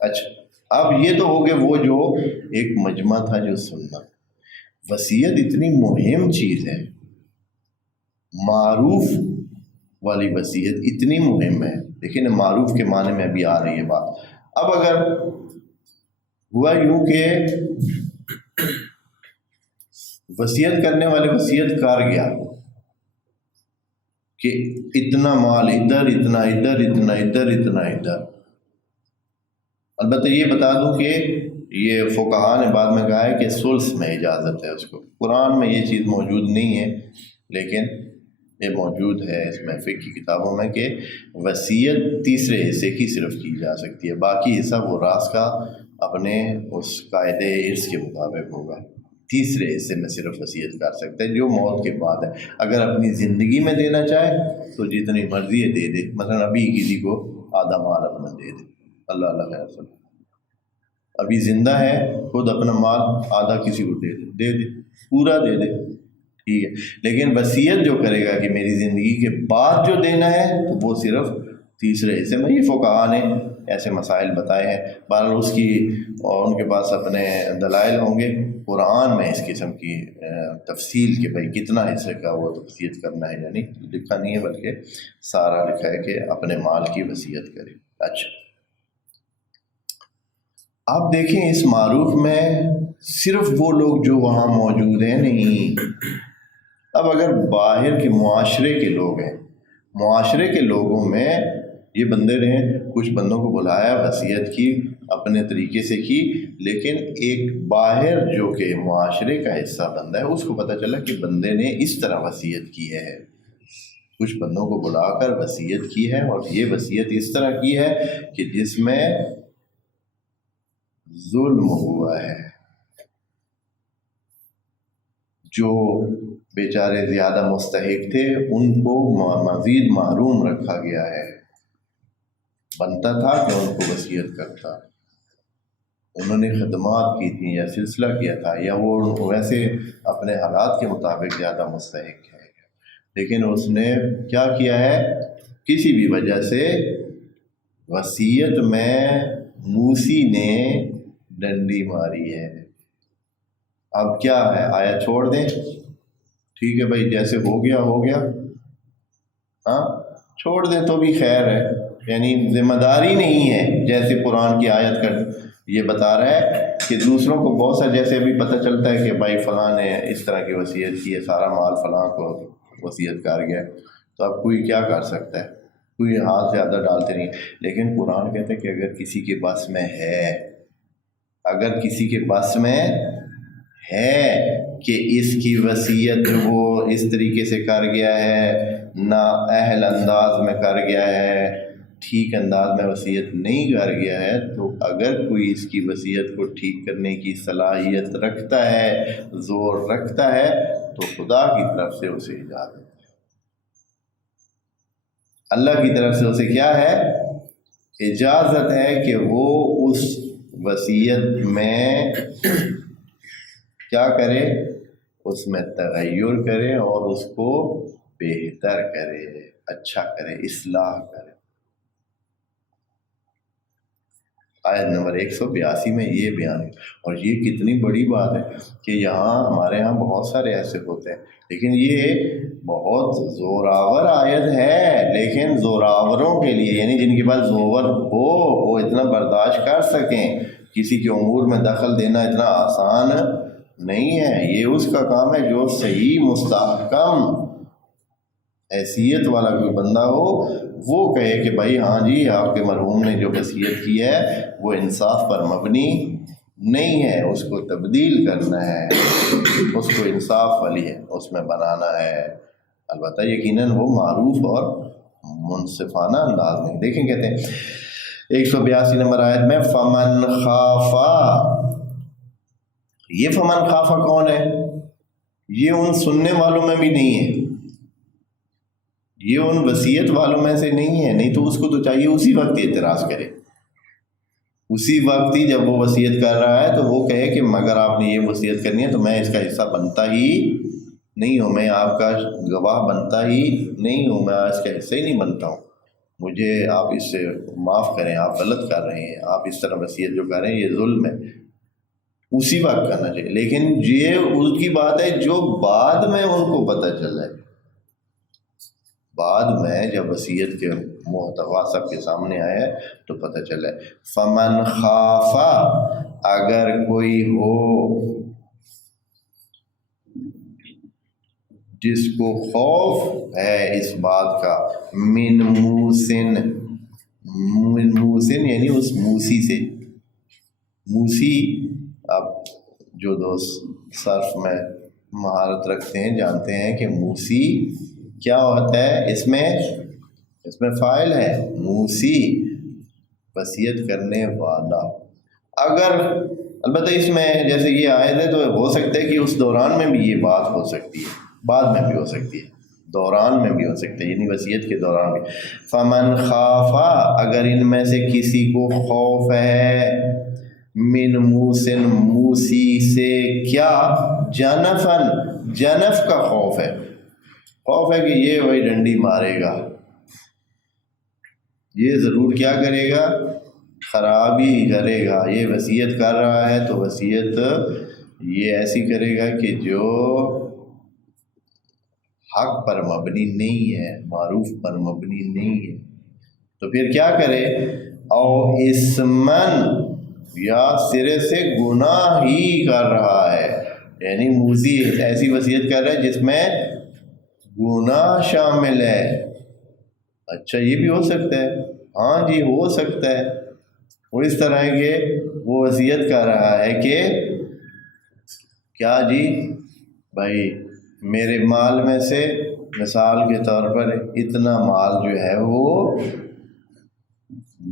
اچھا، اب یہ تو ہو گئے وہ جو ایک مجمع تھا جو سننا. وصیت اتنی مہم چیز ہے، معروف والی وصیت اتنی مہم ہے. لیکن معروف کے معنی میں ابھی آ رہی ہے بات. اب اگر ہوا یوں کہ وصیت کرنے والے وصیت کار گیا کہ اتنا مال ادھر، اتنا ادھر، اتنا ادھر، اتنا ادھر. البتہ یہ بتا دوں کہ یہ فقہاء نے بعد میں کہا ہے کہ ثلث میں اجازت ہے اس کو. قرآن میں یہ چیز موجود نہیں ہے، لیکن یہ موجود ہے اس میں فقہ کی کتابوں میں کہ وصیت تیسرے حصے کی صرف کی جا سکتی ہے، باقی حصہ وہ راس کا اپنے اس قاعدے ارث کے مطابق ہوگا. تیسرے حصے میں صرف وصیت کر سکتا ہے جو موت کے بعد ہے. اگر اپنی زندگی میں دینا چاہے تو جتنی مرضی ہے دے دے. مثلا ابھی کسی کو آدھا مال اپنا دے دے، اللہ اللہ خیر سب. ابھی زندہ ہے، خود اپنا مال آدھا کسی کو دے دے پورا دے دے، ٹھیک ہے. لیکن وصیت جو کرے گا کہ میری زندگی کے بعد جو دینا ہے تو وہ صرف تیسرے حصے میں. یہ فقہاء نے ایسے مسائل بتائے ہیں. بہرحال اس کی اور ان کے پاس اپنے دلائل ہوں گے. قرآن میں اس قسم کی تفصیل کہ بھائی کتنا حصے کا وہ وصیت کرنا ہے یعنی لکھا نہیں ہے، بلکہ سارا لکھا ہے کہ اپنے مال کی وصیت کرے. اچھا، آپ دیکھیں اس معروف میں صرف وہ لوگ جو وہاں موجود ہیں نہیں. اب اگر باہر کے معاشرے کے لوگ ہیں، معاشرے کے لوگوں میں یہ بندے نے کچھ بندوں کو بلایا، وصیت کی، اپنے طریقے سے کی، لیکن ایک باہر جو کہ معاشرے کا حصہ بندہ ہے اس کو پتہ چلا کہ بندے نے اس طرح وصیت کی ہے. کچھ بندوں کو بلا کر وصیت کی ہے، اور یہ وصیت اس طرح کی ہے کہ جس میں ظلم ہوا ہے. جو بیچارے زیادہ مستحق تھے ان کو مزید محروم رکھا گیا ہے. بنتا تھا کہ ان کو وصیت کرتا، انہوں نے خدمات کی تھیں یا سلسلہ کیا تھا، یا وہ ویسے اپنے حالات کے مطابق زیادہ مستحق ہے، لیکن اس نے کیا کیا ہے، کسی بھی وجہ سے وصیت میں موسی نے ڈنڈی ماری ہے. اب کیا ہے، آیا چھوڑ دیں، ٹھیک ہے بھائی جیسے ہو گیا ہو گیا، ہاں چھوڑ دیں تو بھی خیر ہے. یعنی ذمہ داری نہیں ہے، جیسے قرآن کی آیت کا یہ بتا رہا ہے کہ دوسروں کو بہت سا جیسے ابھی پتہ چلتا ہے کہ بھائی فلاں نے اس طرح کی وصیت کی ہے، سارا مال فلاں کو وصیت کر گیا، تو اب کوئی کیا کر سکتا ہے، کوئی ہاتھ زیادہ ڈالتے نہیں. لیکن قرآن کہتا ہے کہ اگر کسی کے بس میں ہے، اگر کسی کے بس میں ہے کہ اس کی وصیت وہ اس طریقے سے کر گیا ہے، نا اہل انداز میں کر گیا ہے، ٹھیک انداز میں وصیت نہیں کر گیا ہے، تو اگر کوئی اس کی وصیت کو ٹھیک کرنے کی صلاحیت رکھتا ہے، زور رکھتا ہے، تو خدا کی طرف سے اسے اجازت ہے. اللہ کی طرف سے اسے کیا ہے، اجازت ہے کہ وہ اس وصیت میں کیا کرے، اس میں تغیر کرے اور اس کو بہتر کرے، اچھا کرے، اصلاح کرے. آیت نمبر 182 میں یہ بیان ہے. اور یہ کتنی بڑی بات ہے کہ یہاں ہمارے یہاں بہت سارے ایسے ہوتے ہیں، لیکن یہ بہت زوراور آیت ہے. لیکن زوراوروں کے لیے، یعنی جن کے پاس زور ہو، وہ اتنا برداشت کر سکیں. کسی کے امور میں دخل دینا اتنا آسان نہیں ہے. یہ اس کا کام ہے جو صحیح مستحکم حیثیت والا کوئی بندہ ہو، وہ کہے کہ بھائی ہاں جی آپ کے مرحوم نے جو وصیت کی ہے وہ انصاف پر مبنی نہیں ہے، اس کو تبدیل کرنا ہے، اس کو انصاف والی ہے اس میں بنانا ہے. البتہ یقیناً وہ معروف اور منصفانہ انداز میں. دیکھیں کہتے ہیں 182 نمبر آیت میں فمن خافا. یہ فمن خافا کون ہے؟ یہ ان سننے والوں میں بھی نہیں ہے، یہ ان وصیت والوں میں سے نہیں ہے. نہیں تو اس کو تو چاہیے اسی وقت اعتراض کرے، اسی وقت ہی جب وہ وصیت کر رہا ہے تو وہ کہے کہ مگر آپ نے یہ وصیت کرنی ہے تو میں اس کا حصہ بنتا ہی نہیں ہوں، میں آپ کا گواہ بنتا ہی نہیں ہوں، میں اس کا حصہ ہی نہیں بنتا ہوں. مجھے آپ اس سے معاف کریں، آپ غلط کر رہے ہیں، آپ اس طرح وصیت جو کر رہے ہیں یہ ظلم ہے، اسی وقت کرنا چاہیے۔ لیکن یہ اس کی بات ہے جو بعد میں ان کو پتہ چلا ہے، بعد میں جب وصیت کے محتوا سب کے سامنے آیا ہے تو پتہ چلا ہے۔ فمن خافا، اگر کوئی ہو جس کو خوف ہے اس بات کا، من موسن، موسن یعنی اس موسی سے، موسی اب جو دوست صرف میں مہارت رکھتے ہیں جانتے ہیں کہ موسی کیا ہوتا ہے، اس میں فاعل ہے، موسی وصیت کرنے والا۔ اگر البتہ اس میں جیسے یہ آیت ہے تو ہو سکتا ہے کہ اس دوران میں بھی یہ بات ہو سکتی ہے، بعد میں بھی ہو سکتی ہے، دوران میں بھی ہو سکتا ہے، یعنی وصیت کے دوران بھی۔ فمن خافا، اگر ان میں سے کسی کو خوف ہے، من موسن، موسی سے، کیا، جنفن، جنف کا خوف ہے، خوف ہے کہ یہ وہی ڈنڈی مارے گا، یہ ضرور کیا کرے گا، خرابی کرے گا، یہ وصیت کر رہا ہے تو وصیت یہ ایسی کرے گا کہ جو حق پر مبنی نہیں ہے، معروف پر مبنی نہیں ہے، تو پھر کیا کرے، او اسمن، یا سرے سے گناہ ہی کر رہا ہے، یعنی موسی ایسی وصیت کر رہا ہے جس میں گناہ شامل ہے۔ اچھا یہ بھی ہو سکتا ہے، ہاں جی ہو سکتا ہے، وہ اس طرح ہے کہ وہ وصیت کر رہا ہے کہ کیا جی بھائی میرے مال میں سے مثال کے طور پر اتنا مال جو ہے وہ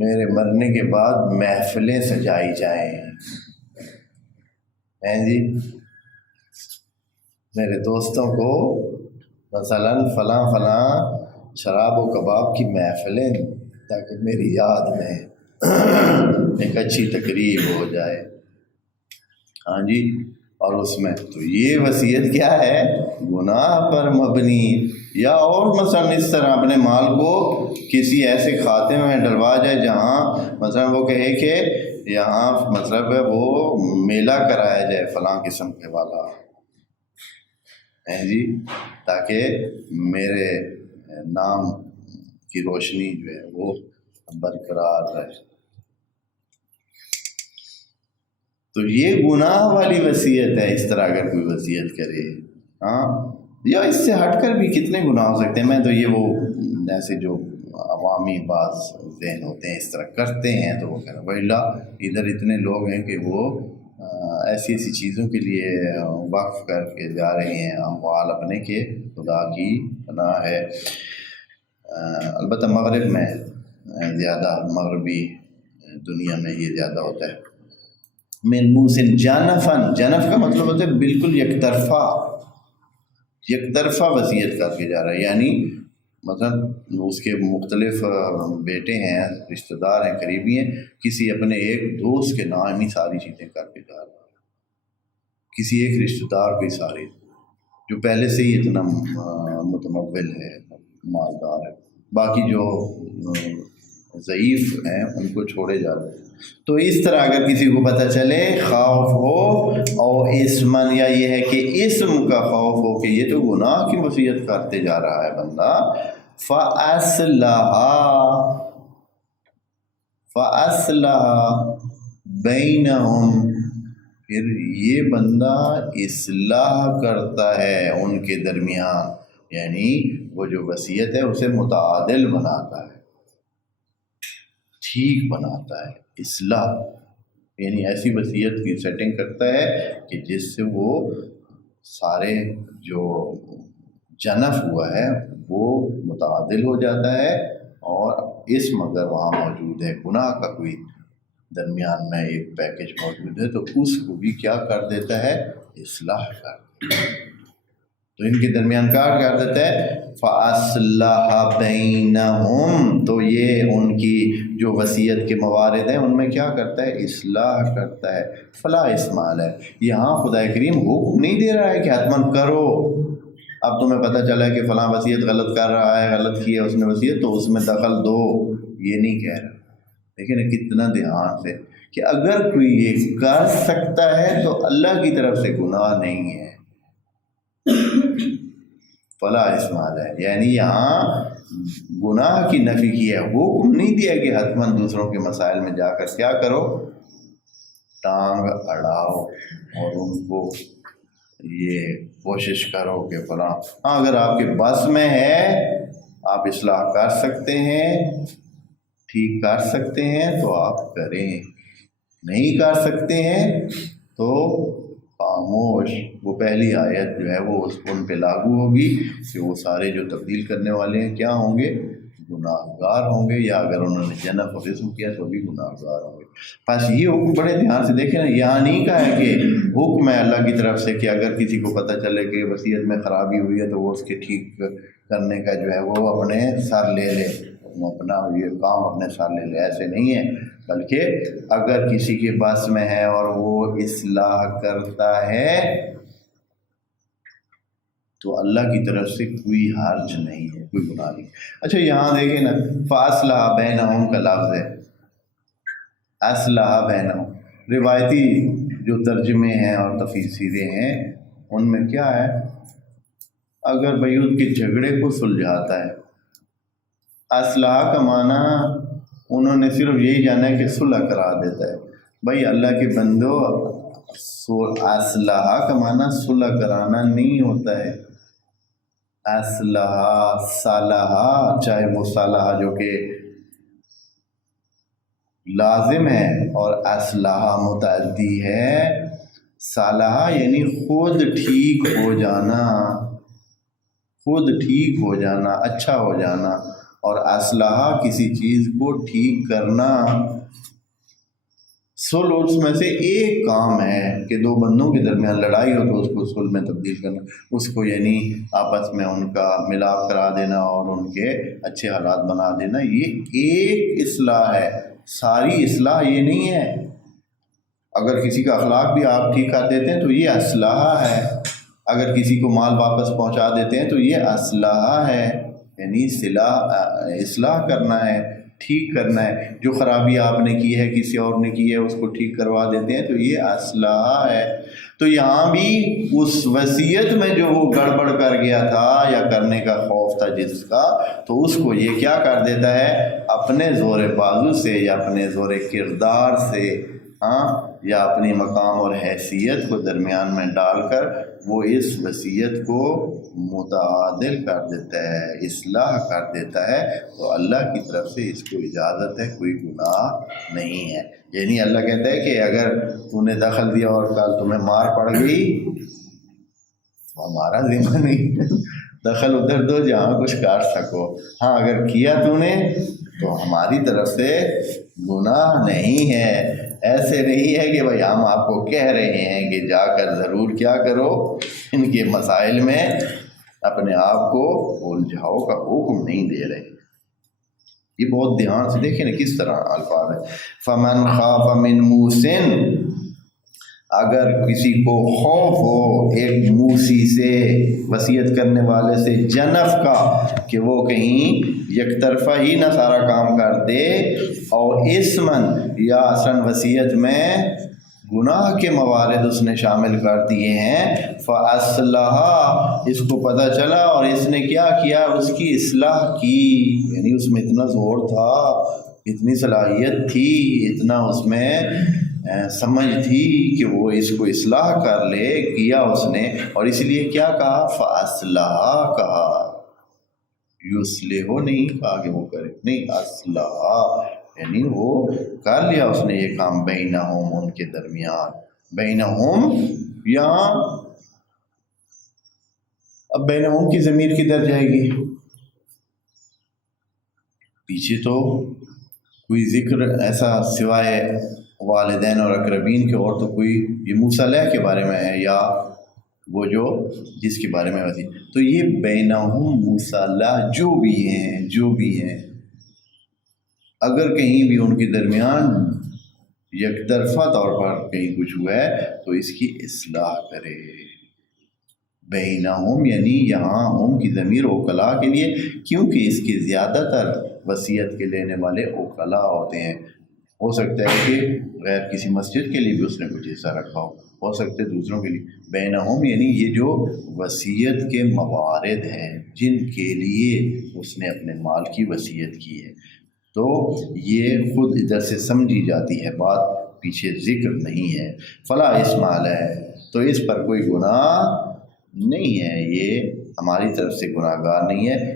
میرے مرنے کے بعد محفلیں سجائی جائیں ہیں جی، میرے دوستوں کو مثلاً فلاں فلاں شراب و کباب کی محفلیں، تاکہ میری یاد میں ایک اچھی تقریب ہو جائے، ہاں جی، اور اس میں تو یہ وصیت کیا ہے، گناہ پر مبنی۔ یا اور مثلا اس طرح اپنے مال کو کسی ایسے کھاتے میں ڈلوا جائے جہاں مثلا وہ کہے کہ یہاں مطلب ہے وہ میلہ کرایا جائے فلاں قسم کے والا ہیں جی، تاکہ میرے نام کی روشنی جو ہے وہ برقرار رہے، تو یہ گناہ والی وصیت ہے۔ اس طرح اگر کوئی وصیت کرے، ہاں، یا اس سے ہٹ کر بھی کتنے گناہ ہو سکتے ہیں، میں تو یہ وہ ایسے جو عوامی بعض ذہن ہوتے ہیں اس طرح کرتے ہیں تو وہ کہنا ویلا، ادھر اتنے لوگ ہیں کہ وہ ایسی ایسی چیزوں کے لیے وقف کر کے جا رہے ہیں، اموال اپنے کے، خدا کی پناہ ہے۔ البتہ مغرب میں زیادہ، مغربی دنیا میں یہ زیادہ ہوتا ہے۔ من موسن جانفن، جانف کا مطلب ہوتا ہے بالکل یک طرفہ وصیت کر کے جا رہا ہے، یعنی مثلا اس کے مختلف بیٹے ہیں، رشتہ دار ہیں، قریبی ہیں، کسی اپنے ایک دوست کے نام ہی ساری چیزیں کر کے جا رہا ہے، کسی ایک رشتہ دار کو سارے، جو پہلے سے ہی اتنا متمول ہے، مالدار ہے، باقی جو ضعیف ہیں ان کو چھوڑے جا رہے ہیں۔ تو اس طرح اگر کسی کو پتہ چلے، خوف ہو، اور اسمن، یا یہ ہے کہ اسم کا خوف ہو کہ یہ تو گناہ کی وصیت کرتے جا رہا ہے بندہ، فَأَصْلَحَ بَيْنَهُمْ، پھر یہ بندہ اصلاح کرتا ہے ان کے درمیان، یعنی وہ جو وصیت ہے اسے متعادل بناتا ہے، ٹھیک بناتا ہے، اصلاح یعنی ایسی وصیت کی سیٹنگ کرتا ہے کہ جس سے وہ سارے جو جنف ہوا ہے وہ متعادل ہو جاتا ہے، اور اسم اگر وہاں موجود ہے، گناہ کا کوئی درمیان میں ایک پیکج موجود ہے، تو اس کو بھی کیا کر دیتا ہے، اصلاح کر دیتا ہے، تو ان کے درمیان کار کر دیتا ہے۔ فَأَصْلَحَ بَيْنَهُمْ، تو یہ ان کی جو وصیت کے موارد ہیں ان میں کیا کرتا ہے، اصلاح کرتا ہے۔ فلا اسمال ہے، یہاں خدا کریم حکم نہیں دے رہا ہے کہ حتماً کرو، اب تمہیں پتہ چلا کہ فلاں وصیت غلط کر رہا ہے، غلط کی ہے اس نے وصیت، تو اس میں دخل دو، یہ نہیں کہہ رہا۔ دیکھیں نا کتنا دھیان سے کہ اگر کوئی یہ کر سکتا ہے تو اللہ کی طرف سے گناہ نہیں ہے، فلا اسم علیہ، یعنی یہاں گناہ کی نفی کی ہے، حکم نہیں دیا کہ حتماً دوسروں کے مسائل میں جا کر کیا کرو، ٹانگ اڑاؤ اور ان کو یہ کوشش کرو کہ فلاں۔ ہاں اگر آپ کے بس میں ہے، آپ اصلاح کر سکتے ہیں، ٹھیک کر سکتے ہیں تو آپ کریں، نہیں کر سکتے ہیں تو خاموش۔ وہ پہلی آیت جو ہے وہ ان پہ لاگو ہوگی کہ وہ سارے جو تبدیل کرنے والے ہیں کیا ہوں گے، گناہ گار ہوں گے، یا اگر انہوں نے جنف و فسق کیا تو بھی گناہ گار ہوں گے۔ بس یہ حکم بڑے دھیان سے دیکھیں نا، یہاں نہیں کہا ہے کہ حکم ہے اللہ کی طرف سے کہ اگر کسی کو پتہ چلے کہ وصیت میں خرابی ہوئی ہے تو وہ اس کے ٹھیک کرنے کا جو ہے وہ اپنے سر لے لے، اپنا یہ کام اپنے سر لے لے، ایسے نہیں ہے، بلکہ اگر کسی کے بس میں ہے اور وہ اصلاح کرتا ہے تو اللہ کی طرف سے کوئی حرج نہیں ہے، کوئی گناہ نہیں۔ اچھا یہاں دیکھیں نا، فاصلہ بینہم کا لفظ ہے، اصلح بینہم، روایتی جو ترجمے ہیں اور تفسیریں ہیں ان میں کیا ہے، اگر بھائی ان کے جھگڑے کو سلجھاتا ہے، اصلاح کا معنی انہوں نے صرف یہی جانا ہے کہ صلح کرا دیتا ہے۔ بھائی اللہ کے بندو، اصلاح کا معنی صلح کرانا نہیں ہوتا ہے، اصلاح صالح، چاہے وہ صالح جو کہ لازم ہے اور اصلاح متعدی ہے، صالح یعنی خود ٹھیک ہو جانا، خود ٹھیک ہو جانا، اچھا ہو جانا، اور اصلاح کسی چیز کو ٹھیک کرنا۔ صلح اس میں سے ایک کام ہے کہ دو بندوں کے درمیان لڑائی ہو تو اس کو صلح میں تبدیل کرنا، اس کو یعنی آپس میں ان کا ملاپ کرا دینا اور ان کے اچھے حالات بنا دینا، یہ ایک اصلاح ہے، ساری اصلاح یہ نہیں ہے۔ اگر کسی کا اخلاق بھی آپ ٹھیک کر دیتے ہیں تو یہ اصلاح ہے، اگر کسی کو مال واپس پہنچا دیتے ہیں تو یہ اصلاح ہے، یعنی اصلاح کرنا ہے، ٹھیک کرنا ہے۔ جو خرابی آپ نے کی ہے کسی اور نے کی ہے اس کو ٹھیک کروا دیتے ہیں تو یہ اصلاح ہے۔ تو یہاں بھی اس وصیت میں جو وہ گڑبڑ کر گیا تھا یا کرنے کا خوف تھا جس کا، تو اس کو یہ کیا کر دیتا ہے، اپنے زور بازو سے یا اپنے زور کردار سے، یا اپنی مقام اور حیثیت کو درمیان میں ڈال کر وہ اس وصیت کو متعادل کر دیتا ہے، اصلاح کر دیتا ہے، تو اللہ کی طرف سے اس کو اجازت ہے، کوئی گناہ نہیں ہے۔ یعنی اللہ کہتا ہے کہ اگر تو نے دخل دیا اور کل تمہیں مار پڑ گئی تو ہمارا ذمہ نہیں، دخل ادھر دو جہاں کچھ کر سکو، ہاں اگر کیا تو نے تو ہماری طرف سے گناہ نہیں ہے۔ ایسے نہیں ہے کہ بھائی ہم آپ کو کہہ رہے ہیں کہ جا کر ضرور کیا کرو، ان کے مسائل میں اپنے آپ کو الجھاؤ کا حکم نہیں دے رہے۔ یہ بہت دھیان سے دیکھیں نا کس طرح الفاظ ہے، فمن خاف من موصٍ، اگر کسی کو خوف ہو ایک موسی سے، وصیت کرنے والے سے، جنف کا، کہ وہ کہیں یک طرفہ ہی نہ سارا کام کر دے، اور اسمن، یا اصلاً وصیت میں گناہ کے موارد اس نے شامل کر دیے ہیں، فَأَصْلَحَ، اس کو پتہ چلا اور اس نے کیا کیا، اس کی اصلاح کی، یعنی اس میں اتنا زور تھا، اتنی صلاحیت تھی، اتنا اس میں سمجھ تھی کہ وہ اس کو اصلاح کر لے، کیا اس نے، اور اس لیے کیا کہا، فَأَصْلَحَ کہا، یُصْلِحُ نہیں کہا کہ وہ کرے، نہیں، اصلاح یعنی وہ کر لیا اس نے یہ کام، بینہم، ان کے درمیان، بینہم، یہاں اب بینہم کی ضمیر کدھر جائے گی، پیچھے تو کوئی ذکر ایسا سوائے والدین اور اقربین کے اور تو کوئی، یہ موسیٰ علیہ کے بارے میں ہے یا وہ جو جس کے بارے میں وزی، تو یہ بینہم موسیٰ علیہ جو بھی ہیں اگر کہیں بھی ان کے درمیان یک طرفہ طور پر کہیں کچھ ہوا ہے تو اس کی اصلاح کرے، بینہم یعنی یہاں ہم کی ضمیر اوکلا کے لیے، کیونکہ اس کے زیادہ تر وصیت کے لینے والے اوکلا ہوتے ہیں۔ ہو سکتا ہے کہ غیر کسی مسجد کے لیے بھی اس نے کچھ حصہ رکھا ہو سکتا ہے دوسروں کے لیے۔ بینہم یعنی یہ جو وصیت کے موارد ہیں جن کے لیے اس نے اپنے مال کی وصیت کی ہے، تو یہ خود ادھر سے سمجھی جاتی ہے بات، پیچھے ذکر نہیں ہے۔ فلا اسم علیہ، تو اس پر کوئی گناہ نہیں ہے، یہ ہماری طرف سے گناہ گار نہیں ہے۔